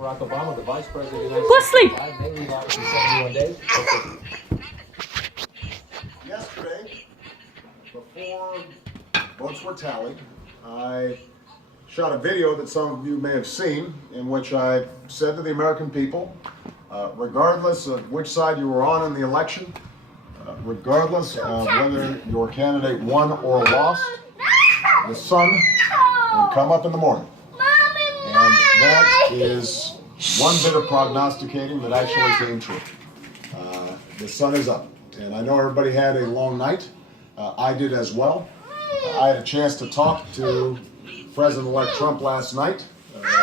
Barack Obama, the Vice President of the United Go sleep. States, may leave office in 71 days. Yesterday, before votes were tallied, I shot a video that some of you may have seen in which I said to the American people, regardless of which side you were on in the election, regardless of whether your candidate won or lost, the sun will come up in the morning. And that is one bit of prognosticating that actually came true. The sun is up. And I know everybody had a long night. I did as well. I had a chance to talk to President-elect Trump last night,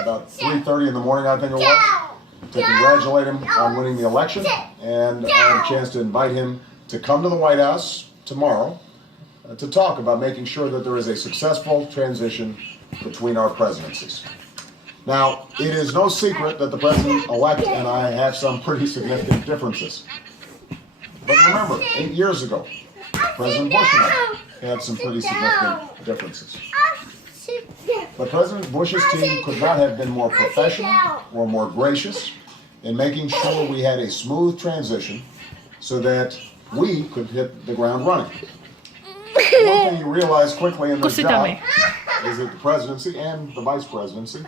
about 3:30 in the morning, I think it was, to congratulate him on winning the election. And I had a chance to invite him to come to the White House tomorrow to talk about making sure that there is a successful transition between our presidencies. Now, it is no secret that the president-elect and I have some pretty significant differences. But remember, 8 years ago, President Bush and I had some pretty significant differences. But President Bush's team could not have been more professional or more gracious in making sure we had a smooth transition so that we could hit the ground running. One thing you realize quickly in this job is that the presidency and the vice presidency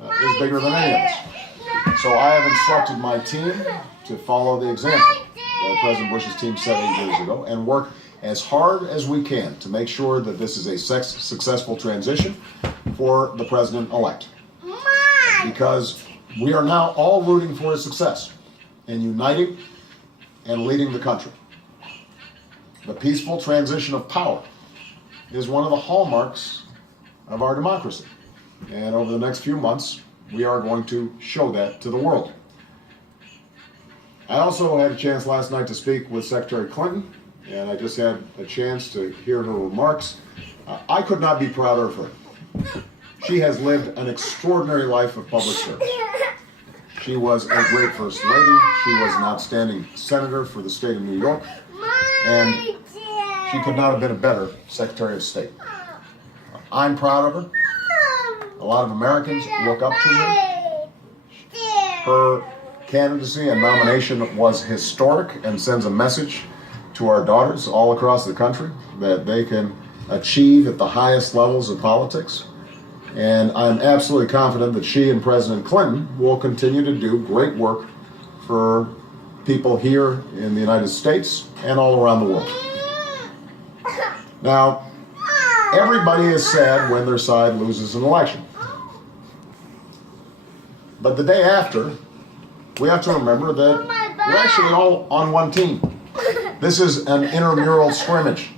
is bigger than any of us. So I have instructed my team to follow the example that President Bush's team set 8 years ago and work as hard as we can to make sure that this is a successful transition for the president-elect. Because we are now all rooting for his success in uniting and leading the country. The peaceful transition of power is one of the hallmarks of our democracy. And over the next few months, we are going to show that to the world. I also had a chance last night to speak with Secretary Clinton, and I just had a chance to hear her remarks. I could not be prouder of her. She has lived an extraordinary life of public service. She was a great First Lady. She was an outstanding senator for the state of New York. And she could not have been a better Secretary of State. I'm proud of her. A lot of Americans look up to her. Her candidacy and nomination was historic and sends a message to our daughters all across the country that they can achieve at the highest levels of politics. And I'm absolutely confident that she and President Clinton will continue to do great work for people here in the United States and all around the world. Now, everybody is sad when their side loses an election. But the day after, we have to remember that we're actually all on one team. This is an intramural scrimmage.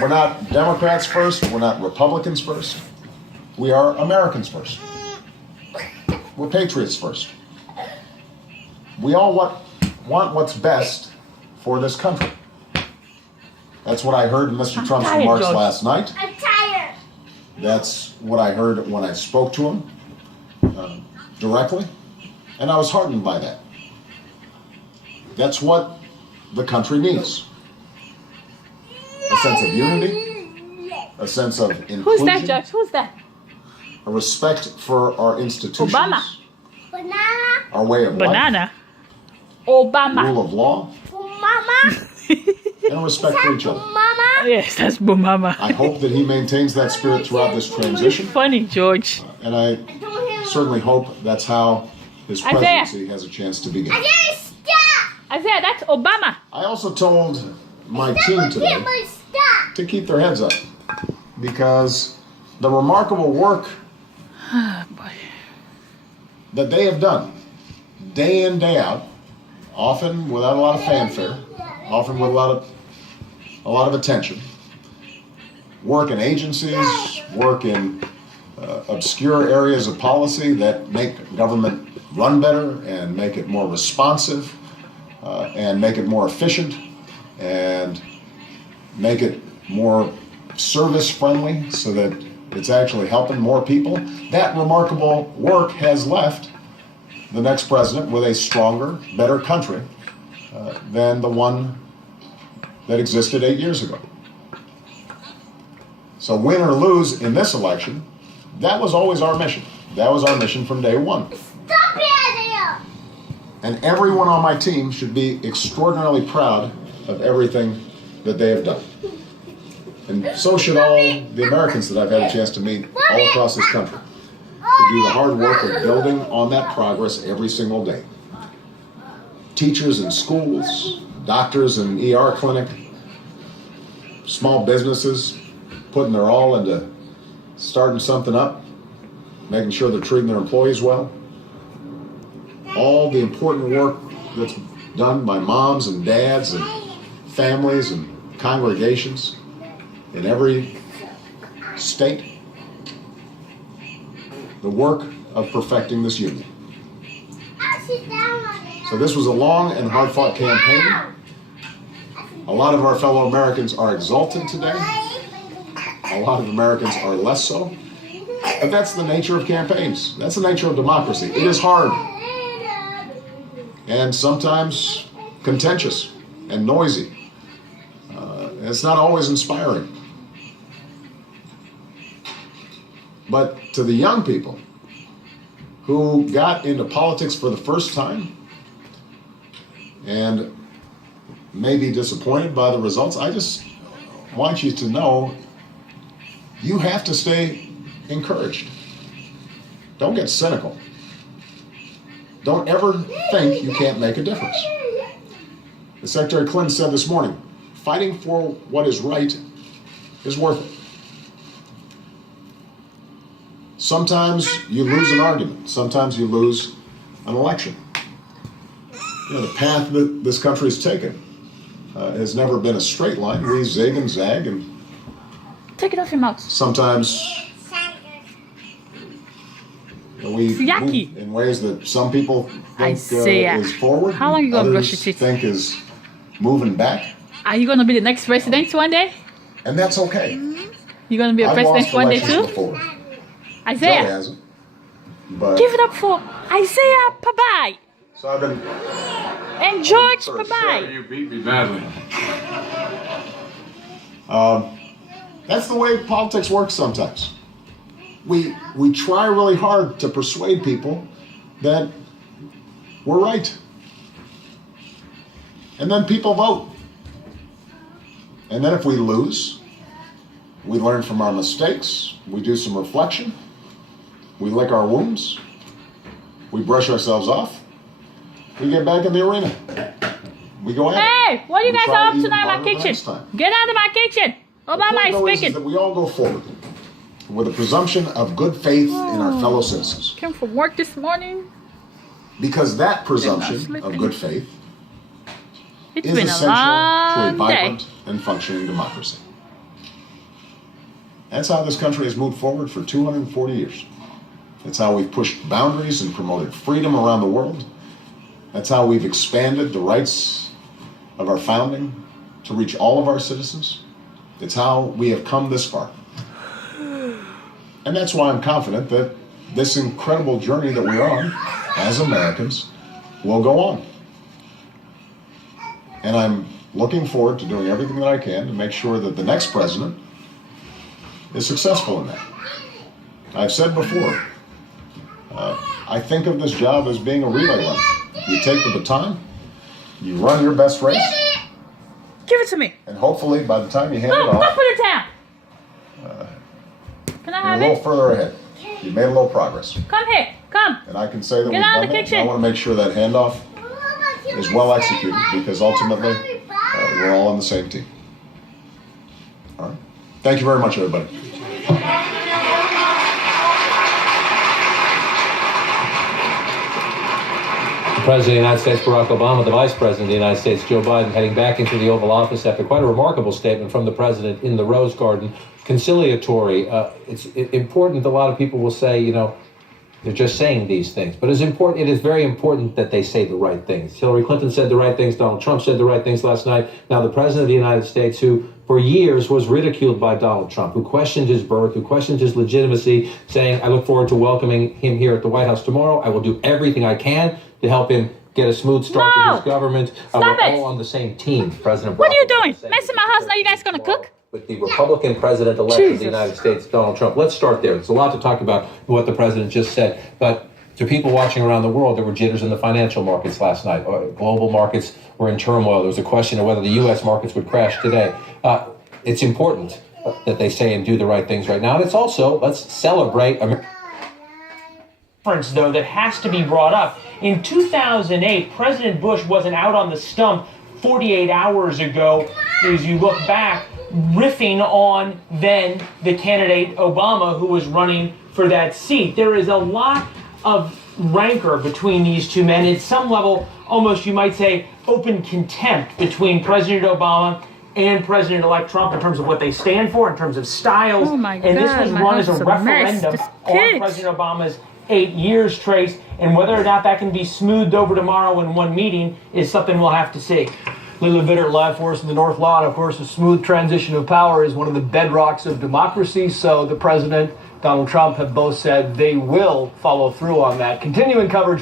We're not Democrats first, we're not Republicans first. We are Americans first. We're patriots first. We all want what's best for this country. That's what I heard in Mr. Trump's remarks last night. I'm tired. That's what I heard when I spoke to him directly, and I was heartened by that. That's what the country needs. A sense of unity, a sense of inclusion. Who's that, Judge? Who's that? A respect for our institutions. Obama. Banana. Our way of Banana. life. Obama. Rule of law. Mama. And a respect for each other. Mama. Yes, that's Mama. I hope that he maintains that spirit throughout this transition. Funny, George. And I certainly hope that's how his presidency has a chance to begin. Isaiah, stop. Isaiah, that's Obama. I also told my team today Stop. to keep their heads up because the remarkable work that they have done day in, day out, often without a lot of fanfare, often with a lot of attention, work in agencies, work in obscure areas of policy that make government run better and make it more responsive and make it more efficient and make it more service friendly so that it's actually helping more people. That remarkable work has left the next president with a stronger, better country than the one that existed 8 years ago. So win or lose in this election, that was always our mission. That was our mission from day one. Stop it! And everyone on my team should be extraordinarily proud of everything that they have done. And so should all the Americans that I've had a chance to meet all across this country, who do the hard work of building on that progress every single day. Teachers in schools, doctors in ER clinic, small businesses putting their all into starting something up, making sure they're treating their employees well. All the important work that's done by moms and dads and families and congregations in every state. The work of perfecting this union. So this was a long and hard-fought campaign. A lot of our fellow Americans are exultant today. A lot of Americans are less so. But that's the nature of campaigns. That's the nature of democracy. It is hard. And sometimes contentious and noisy. It's not always inspiring. But to the young people who got into politics for the first time and may be disappointed by the results, I just want you to know you have to stay encouraged. Don't get cynical. Don't ever think you can't make a difference. As Secretary Clinton said this morning, fighting for what is right is worth it. Sometimes you lose an argument. Sometimes you lose an election. You know, the path that this country has taken has never been a straight line. We zig and zag, and Take it off your mouth. sometimes we It's yucky. move in ways that some people think Isaiah, is forward. how long you gonna brush your others teeth? think is moving back, Are you gonna be the next president one day? and that's okay. You gonna be a I've president lost one day elections too? before. Joe Isaiah, hasn't. But give it up for Isaiah Pabai so I've been and George Sir, Pabai. You beat me badly. that's the way politics works sometimes. We try really hard to persuade people that we're right. And then people vote. And then if we lose, we learn from our mistakes, we do some reflection, we lick our wounds, we brush ourselves off, we get back in the arena. We go ahead. Hey, what are you We guys try are up even tonight in my harder the kitchen? next time. Get out of my kitchen. The Obama point, is though, is that speaking. we all go forward with a presumption of good faith in our fellow citizens. Came from work this morning. Because that presumption of sleeping. good faith It's is been a essential to a long day. vibrant and functioning democracy. That's how this country has moved forward for 240 years. That's how we've pushed boundaries and promoted freedom around the world. That's how we've expanded the rights of our founding to reach all of our citizens. It's how we have come this far. And that's why I'm confident that this incredible journey that we're on as Americans will go on. And I'm looking forward to doing everything that I can to make sure that the next president is successful in that. I've said before, I think of this job as being a relay run. You take the baton, you run your best race, Give it to me. and hopefully by the time you hand it Go, go off, put it down. Can I you're a have little it? further ahead. You made a little progress. Come here. Come. And I can say that Get we've out of done the that. And kitchen. I want to make sure that handoff is well executed because ultimately we're all on the same team. All right. Thank you very much, everybody. The President of the United States, Barack Obama, the Vice President of the United States, Joe Biden, heading back into the Oval Office after quite a remarkable statement from the President in the Rose Garden. Conciliatory. It's important. A lot of people will say, you know, they're just saying these things. But it is very important that they say the right things. Hillary Clinton said the right things. Donald Trump said the right things last night. Now the President of the United States, who for years was ridiculed by Donald Trump, who questioned his birth, who questioned his legitimacy, saying, I look forward to welcoming him here at the White House tomorrow. I will do everything I can to help him get a smooth start to his government. Stop we're it. all on the same team, President Barack What are you Obama doing? said Messing my house. Now you guys gonna cook? with the Republican president-elect of the Jesus. United States, Donald Trump. Let's start there. There's a lot to talk about what the president just said, but to people watching around the world, there were jitters in the financial markets last night. Global markets were in turmoil. There was a question of whether the U.S. markets would crash today. It's important that they say and do the right things right now. And it's also, let's celebrate America. Difference, though, that has to be brought up. In 2008, President Bush wasn't out on the stump 48 hours ago, as you look back, riffing on then the candidate Obama, who was running for that seat. There is a lot of rancor between these two men. At some level, almost you might say open contempt between President Obama and President-elect Trump in terms of what they stand for, in terms of styles. Oh my and this God, was my run as house a is a mess. referendum This on pig. President Obama's 8 years, Trace, and whether or not that can be smoothed over tomorrow in one meeting is something we'll have to see. Leland Vittert, live for us in the North Lawn. Of course, a smooth transition of power is one of the bedrocks of democracy. So the president, Donald Trump, have both said they will follow through on that. Continuing coverage.